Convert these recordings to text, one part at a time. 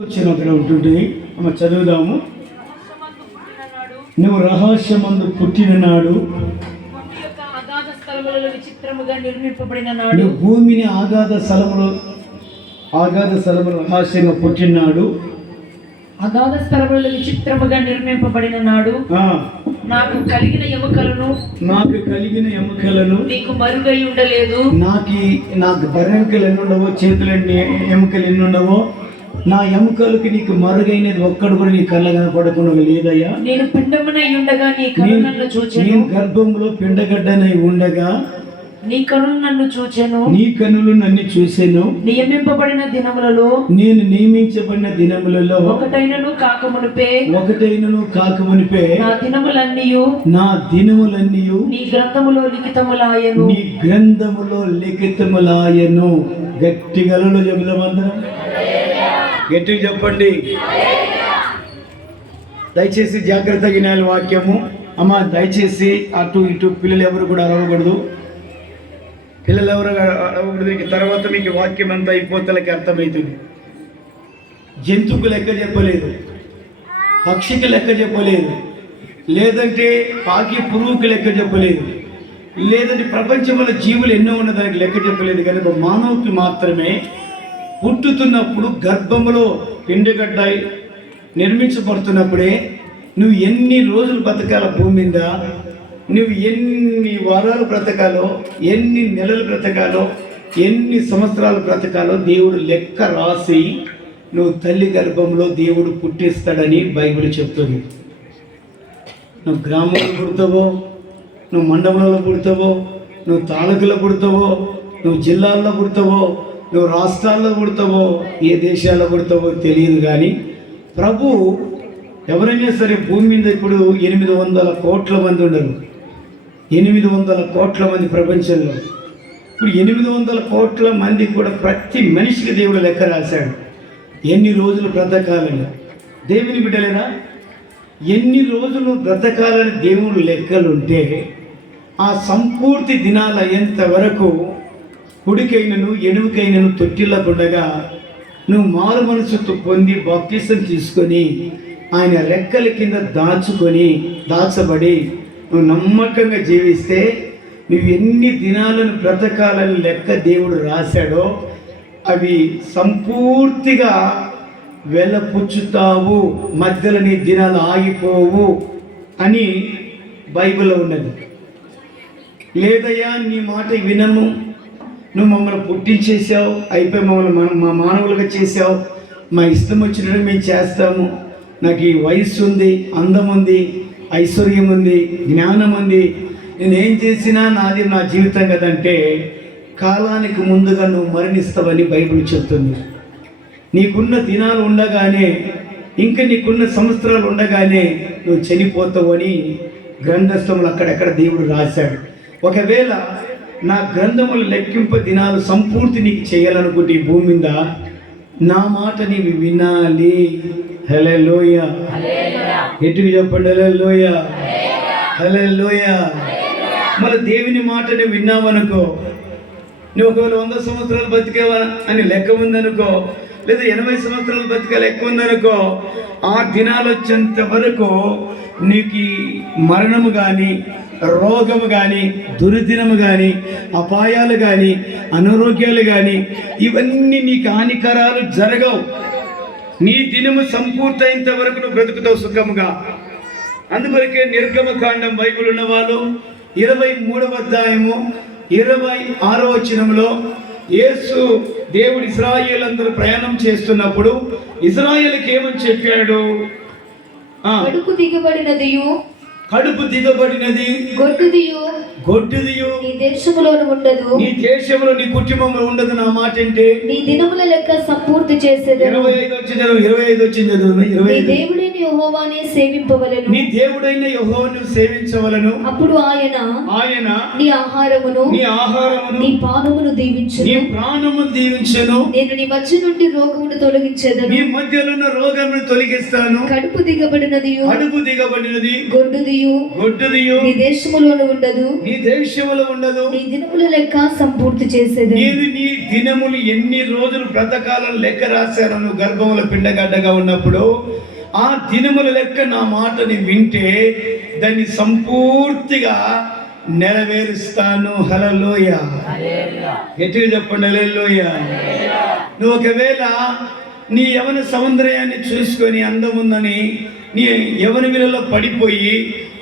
వచ్చిన ఉంటుంటే చదువుదాము. నువ్వు రహస్యమందు పుట్టిన నాడు, నువ్వు భూమిని ఆగాధ స్థలములో రహస్యంగా పుట్టినాడు, అగాధ స్థలములలో విచిత్రముగా నిర్మింపబడిన నాడు, నాకు కలిగిన ఎముకలను నీకు మరుగై ఉండలేదు. నాకు బర్రెంకలు ఎన్నుండవో, చేతులు ఎముకలు ఎన్నుండవో, నా ఎముకలకి నీకు మరుగైనది ఒక్కడు కూడా నీ కళ్ళ కనపడకుండా లేదయ్యా. నేను పిండమునై ఉండగా నీ కనులను చూచెను. నేను గర్భంలో పిండగడ్డనై ఉండగా నీ కనులు నన్ను చూచెను. నీ కనులు నన్ను చూసెను. నియమింపబడిన దినములలో, నేను నియమించబడిన దినములలో ఒకటైనను కాకమునిపే నా దినములన్నీయు నీ గ్రంథములో లిఖితములాయను. గట్టిగలలో చెబుదామందరం, గట్టిగా చెప్పండి. దయచేసి జాగ్రత్తగా వినాలి వాక్యము. అమ్మ దయచేసి అటు ఇటు పిల్లలు ఎవరు కూడా అరవకూడదు. తర్వాత మీకు వాక్యం అంతా అయిపోతలకి అర్థమవుతుంది. జంతువుకు లెక్క చెప్పలేదు, పక్షికి లెక్క చెప్పలేదు, లేదంటే పాకి పురుగుకి లెక్క చెప్పలేదు, లేదంటే ప్రపంచంలో జీవులు ఎన్నో ఉన్న దానికి లెక్క చెప్పలేదు. కనుక మానవుకి మాత్రమే పుట్టుతున్నప్పుడు గర్భంలో పిండగడ్డ నిర్మించబడుతున్నప్పుడే నువ్వు ఎన్ని రోజులు బ్రతకాల భూమి మీద, నువ్వు ఎన్ని వారాలు బ్రతకాలో, ఎన్ని నెలలు బ్రతకాలో, ఎన్ని సంవత్సరాలు బ్రతకాలో దేవుడు లెక్క రాసి నువ్వు తల్లి గర్భంలో దేవుడు పుట్టిస్తాడని బైబిల్ చెప్తుంది. నువ్వు గ్రామంలో పుడతావో, నువ్వు మండలంలో పుడతావో, నువ్వు తాలూకులో పుడతావో, నువ్వు జిల్లాల్లో పుడతావో, నువ్వు రాష్ట్రాల్లో పుడతావో, ఏ దేశాల్లో పుడతావో తెలియదు. కానీ ప్రభు ఎవరైనా సరే భూమి మీద ఇప్పుడు 800 కోట్ల మంది ఉండరు. 800 కోట్ల మంది ప్రపంచంలో. ఇప్పుడు 800 కోట్ల మందికి కూడా ప్రతి మనిషికి దేవుడు లెక్క రాశాడు. ఎన్ని రోజులు బ్రతకాలని. దేవుని బిడ్డలేనా, ఎన్ని రోజులు బ్రతకాలని దేవుడు లెక్కలుంటే ఆ సంపూర్తి దినాల అయ్యేంత వరకు కుడికైనను ఎనుకైనను తొట్టిల్లకుండగా నువ్వు మారు మనసుతో పొంది బాప్తిసం తీసుకొని ఆయన రెక్కల కింద దాచబడి నువ్వు నమ్మకంగా జీవిస్తే నువ్వు ఎన్ని దినాలను బ్రతకాలని లెక్క దేవుడు రాశాడో అవి సంపూర్తిగా వెళ్ళపుచ్చుతావు, మధ్యలో నీ దినాలు ఆగిపోవు అని బైబిల్లో ఉన్నది. లేదయ్యా నీ మాట వినము, నువ్వు మమ్మల్ని పుట్టించేసావు, అయిపోయి మమ్మల్ని మా మానవులుగా చేసావు, మా ఇష్టం వచ్చినట్టు మేము చేస్తాము, నాకు ఈ వయస్సు ఉంది, అందం ఉంది, ఐశ్వర్యం ఉంది, జ్ఞానం ఉంది, నేనేం చేసినా నాది నా జీవితం కదంటే కాలానికి ముందుగా నువ్వు మరణిస్తావని బైబిల్ చెప్తుంది. నీకున్న దినాలు ఉండగానే, ఇంకా నీకున్న సంవత్సరాలు ఉండగానే నువ్వు చనిపోతావు అని గ్రంథస్థములు అక్కడెక్కడ దేవుడు రాశాడు. ఒకవేళ నా గ్రంథములు లెక్కింప దినాలు సంపూర్తి నీకు చేయాలనుకుంటే ఈ భూమి మీద నా మాట నీవు వినాలి. హల్లెలూయా, గట్టిగా చెప్పండి హల్లెలూయా, హల్లెలూయా. మరి దేవుని మాట నువ్వు విన్నావనుకో, నువ్వు ఒకవేళ 100 సంవత్సరాలు బతికేవా అని లెక్క ఉందనుకో, లేదా 80 సంవత్సరాలు బతికే లెక్క ఉందనుకో, ఆ దినాలు వచ్చేంత వరకు నీకు మరణము కానీ, రోగము కానీ, దుర్దినము కానీ, అపాయాలు కానీ, అనారోగ్యాలు కానీ ఇవన్నీ నీకు హానికరాలు జరగవు. నీ దినము సంపూర్తయినంత వరకు నువ్వు బ్రతుకుతావు సుఖముగా. అందువరకే నిర్గమకాండం బైబిల్ ఉన్న వాళ్ళు 23వ అధ్యాయము 26వ వచనంలో యేసు దేవుడు ఇశ్రాయేలందరూ ప్రయాణం చేస్తున్నప్పుడు ఇశ్రాయేలుకి ఏమని చెప్పాడు? కడుపు దిగబడినది గొడ్డుదియు నీ దేశములోను ఉండదు, నీ దేశంలో నీ కుటుంబంలో ఉండదు. నా మాట అంటే నీ దినముల లెక్క సంపూర్తి చేసేదను. 25 వచ్చింది. నీ దేవుడైన యెహోవానే సేవింపవలెను, నీ దేవుడైన యెహోవాను సేవించవలెను. అప్పుడు ఆయన నీ ఆహారమును నీ పానమును దీవించెను. నేను నీ మధ్య నుండి రోగమును తొలగించెదను, నీ మధ్యలో ఉన్న రోగమును తొలగిస్తాను. కడుపు దిగబడినది గొడ్డుదియు నీ దేశములోను ఉండదు, నీ దేశములో ఉండదు. నీ దినముల లెక్క సంపూర్తి చేసేదను. నేను నీ దినములు ఎన్ని రోజులు బ్రతకాలను లెక్క రాశాను. నువ్వు గర్భముల పిండగడ్డగా ఉన్నప్పుడు ఆ దినముల లెక్క నా మాటని వింటే దాన్ని సంపూర్తిగా నెరవేరుస్తాను. హల్లెలూయా. గట్టిగా చెప్పండి హల్లెలూయా. నువ్వు ఒకవేళ నీ యవన సౌందర్యాన్ని చూసుకొని అందముందని నీ యవన విలలో పడిపోయి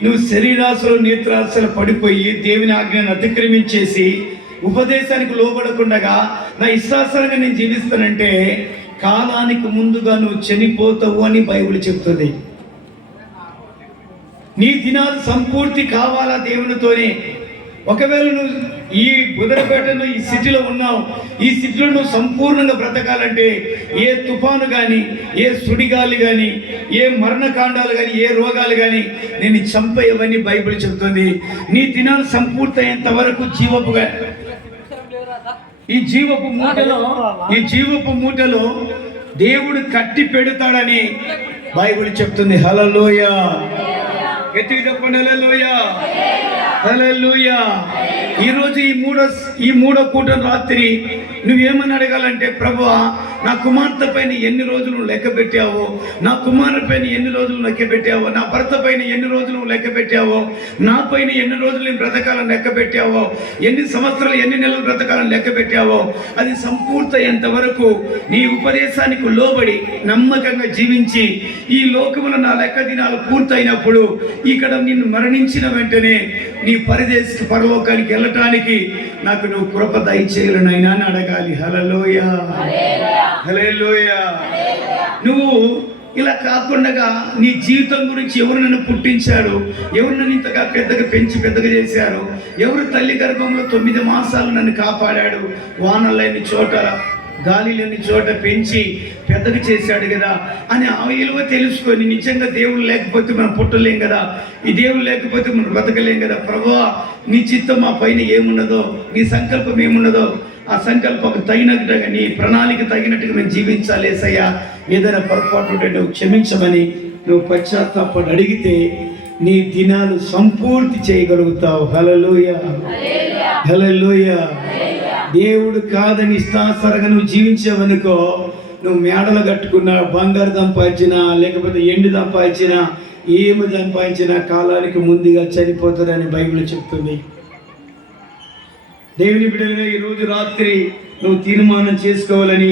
నువ్వు శరీరాశలు నేత్రాశలు పడిపోయి దేవుని ఆజ్ఞను అతిక్రమించేసి ఉపదేశానికి లోబడకుండగా నా ఇష్టాసరంగా నేను జీవిస్తానంటే కాలానికి ముందుగా నువ్వు చనిపోతావు అని బైబిల్ చెప్తుంది. నీ దినాలు సంపూర్తి కావాలా దేవునితోనే. ఒకవేళ నువ్వు ఈ బుదరపేటలో ఈ సిటీలో ఉన్నావు, ఈ సిటీలో నువ్వు సంపూర్ణంగా బ్రతకాలంటే ఏ తుఫాను కానీ, ఏ సుడిగాలి కానీ, ఏ మరణకాండాలు కానీ, ఏ రోగాలు కానీ నేను చంపేయవని బైబిల్ చెబుతుంది. నీ దినాలు సంపూర్తి అయ్యేంత వరకు ఈ జీవపు మూటలో దేవుడు కట్టి పెడతాడని బైబిల్ చెప్తుంది. హల్లెలూయా. గట్టిగా చెప్పండి హల్లెలూయా. హల్లెలూయా. ఈరోజు ఈ మూడో పూట రాత్రి నువ్వేమని అడగాలంటే, ప్రభువా నా కుమార్తె పైన ఎన్ని రోజులు లెక్క పెట్టావో, నా కుమారుడి పైన ఎన్ని రోజులు లెక్క పెట్టావో, నా భర్త పైన ఎన్ని రోజులు లెక్క పెట్టావో, నా పైన ఎన్ని రోజులు నేను బ్రతకాలని లెక్క పెట్టావో, ఎన్ని సంవత్సరాలు ఎన్ని నెలలు బ్రతకాలని లెక్క పెట్టావో, అది సంపూర్తయ్యేంత వరకు నీ ఉపదేశానికి లోబడి నమ్మకంగా జీవించి ఈ లోకములో నా లెక్క దినాలు పూర్తయినప్పుడు ఇక్కడ నిన్ను మరణించిన వెంటనే నీ పరలోకానికి వెళ్ళటానికి నాకు నువ్వు కృప దయచేయాలనైనా అని అడగాలి. హల్లెలూయా. హల్లెలూయా. నువ్వు ఇలా కాకుండా నీ జీవితం గురించి ఎవరు నన్ను పుట్టించాడు, ఎవరు నన్ను ఇంతగా పెద్దగా పెంచి పెద్దగా చేశారు, ఎవరు తల్లి గర్భంలో 9 మాసాలు నన్ను కాపాడాడు, వానలు లేని చోట గాలి లేని చోట పెంచి పెద్దగా చేశాడు కదా అని ఆ విలువ తెలుసుకొని నిజంగా దేవుడు లేకపోతే మనం పుట్టలేం కదా, ఈ దేవుడు లేకపోతే మనం బ్రతకలేం కదా. ప్రభువా నీ చిత్తం మా పైన ఏమున్నదో, నీ సంకల్పం ఏమున్నదో ఆ సంకల్పం తగినట్టుగా నీ ప్రణాళిక తగినట్టుగా మేము జీవించాలి యేసయ్యా. ఏదైనా పొరపాటు ఉంటే నువ్వు క్షమించమని నువ్వు పశ్చాత్తాపడి అడిగితే నీ దినాలు సంపూర్తి చేయగలుగుతావు. హల్లెలూయా. హల్లెలూయా. దేవుడు కాదని ఇష్టాసరంగా నువ్వు జీవించావనుకో, నువ్వు మేడలు కట్టుకున్నా, బంగారు సంపాదించినా, లేకపోతే ఎండు సంపాదించినా, ఏమి సంపాదించినా కాలానికి ముందుగా చనిపోతుందని బైబిల్ చెప్తుంది. దేవుని బిడ్డలుగా ఈరోజు రాత్రి నువ్వు తీర్మానం చేసుకోవాలని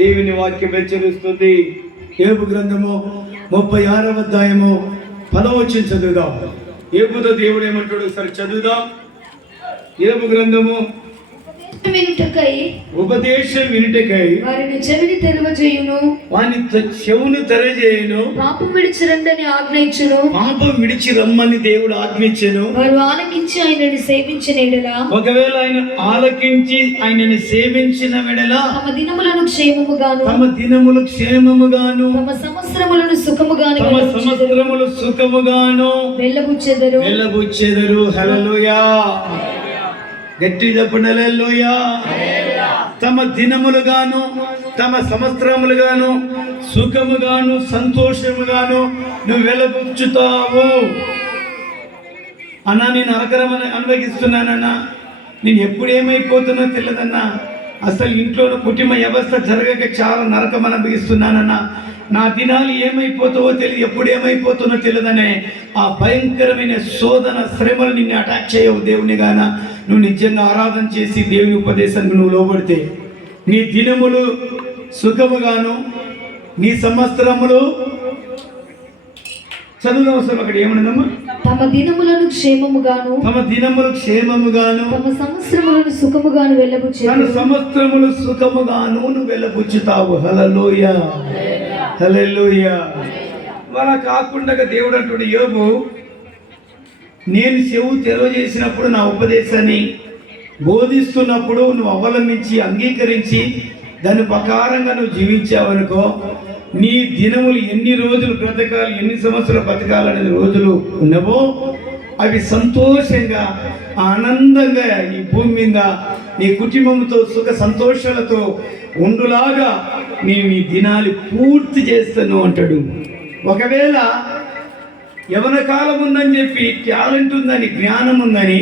దేవుని వాక్యం హెచ్చరిస్తుంది. యోబు గ్రంథము 36వ అధ్యాయము 10వ వచనం చదువుదాం. యోబుతో దేవుడు ఏమంటాడు సరే చదువుదాం. యోబు గ్రంథము ఉపదేశం వినుటకై వారిని చెవిని తెరవజేయును, వాని చెవును తెరవజేయును, పాపం విడిచి రండని ఆజ్ఞయించును, పాపం విడిచి రమ్మని దేవుడు ఆజ్ఞించెను. వారు ఆలకించి ఆయనని సేవించిన ఎడల, ఒకవేళ ఆయన ఆలకించి ఆయనని సేవించిన ఎడల తమ దినములను క్షేమముగాను, తమ దినములు క్షేమముగాను, తమ సంవత్సరములను సుఖముగాను, తమ సంవత్సరములు సుఖముగాను వెళ్ళబుచ్చెదరు. హల్లెలూయా. గట్టి చెప్పండి హల్లెలూయా. తమ దినములుగాను, తమ సంవత్సరములుగాను, సుఖముగాను, సంతోషముగాను నువ్వు వెళ్ళబుచ్చుతావు. అన్నా నేను నరకరమని అనుభవిస్తున్నానన్నా, నేను ఎప్పుడు ఏమైపోతున్నా తెలియదన్నా, అసలు ఇంట్లో కుటుంబ వ్యవస్థ జరగక చాలా నరకం అనుభవిస్తున్నానన్నా, నా దినాలు ఏమైపోతావో తెలియదు, ఎప్పుడు ఏమైపోతున్నో తెలియదనే ఆ భయంకరమైన శోధన శ్రమలు నిన్ను అటాక్ చేయవు దేవుని గాన. నువ్వు నిజంగా ఆరాధన చేసి దేవుని ఉపదేశానికి నువ్వు లోబడితే నీ దినములు సుఖముగాను, నీ సంవత్సరములు చదువు అవసరం. అక్కడ ఏమన్నదమ్మా? తమ దినములను క్షేమముగాను, తమ దినములు క్షేమముగాను, తమ సంవత్సరములను సుఖముగాను వెళ్ళబుచ్చుతావు. సంవత్సరములు సుఖముగాను నువ్వు వెళ్ళబుచ్చుతావు. హల్లెలూయా. హల్లెలూయా. అలా కాకుండా దేవుడు అంటుడు, యోబు నేను చెవు తెరవజేసినప్పుడు నా ఉపదేశాన్ని బోధిస్తున్నప్పుడు నువ్వు అవలంబించి అంగీకరించి దాని ప్రకారంగా నువ్వు జీవించావనుకో, నీ దినములు ఎన్ని రోజులు బ్రతకాలి, ఎన్ని సంవత్సరాలు బ్రతకాలనే రోజులు ఉన్నవో అవి సంతోషంగా ఆనందంగా ఈ భూమి మీద నీ కుటుంబంతో సుఖ సంతోషాలతో ఉండులాగా నేను నీ దినాలు పూర్తి చేస్తాను అంటాడు. ఒకవేళ యవన కాలం ఉందని చెప్పి టాలెంట్ ఉందని జ్ఞానం ఉందని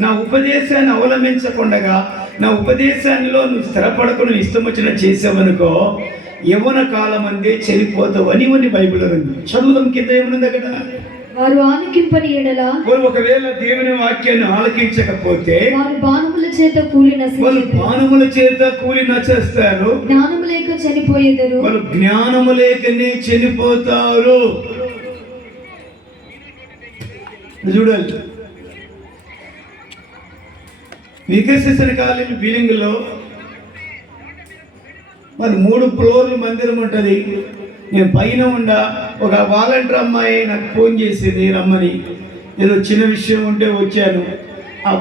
నా ఉపదేశాన్ని అవలంబించకుండా నా ఉపదేశాల్లో నువ్వు స్థిరపడకుండా ఇష్టం వచ్చిన చేసావనుకో యవ్వన కాలం అందే చెడిపోతావు అని బైబిల్లో ఉంది. చదువుదాం, కింద ఏమనుంది అక్కడ? వారు ఆలకింపని ఎడల వాళ్ళు ఒకవేళ దేవుని వాక్యాన్ని ఆలకించకపోతే వారు బాణముల చేత కూలి వాళ్ళు నశించెదరు. బాణముల చేత కూలి నచేస్తారు. జ్ఞానము లేక చనిపోయేదరు. వాళ్ళు జ్ఞానము లేకనే చనిపోతారు. చూడాలి, వికసించిన కాలేజీ బిల్డింగ్లో మరి 3 ఫ్లోర్లు మందిరం ఉంటుంది. నేను పైన ఉండా ఒక వాలంటీర్ అమ్మాయి నాకు ఫోన్ చేసింది రమ్మని. ఏదో చిన్న విషయం ఉంటే వచ్చాను. ఆ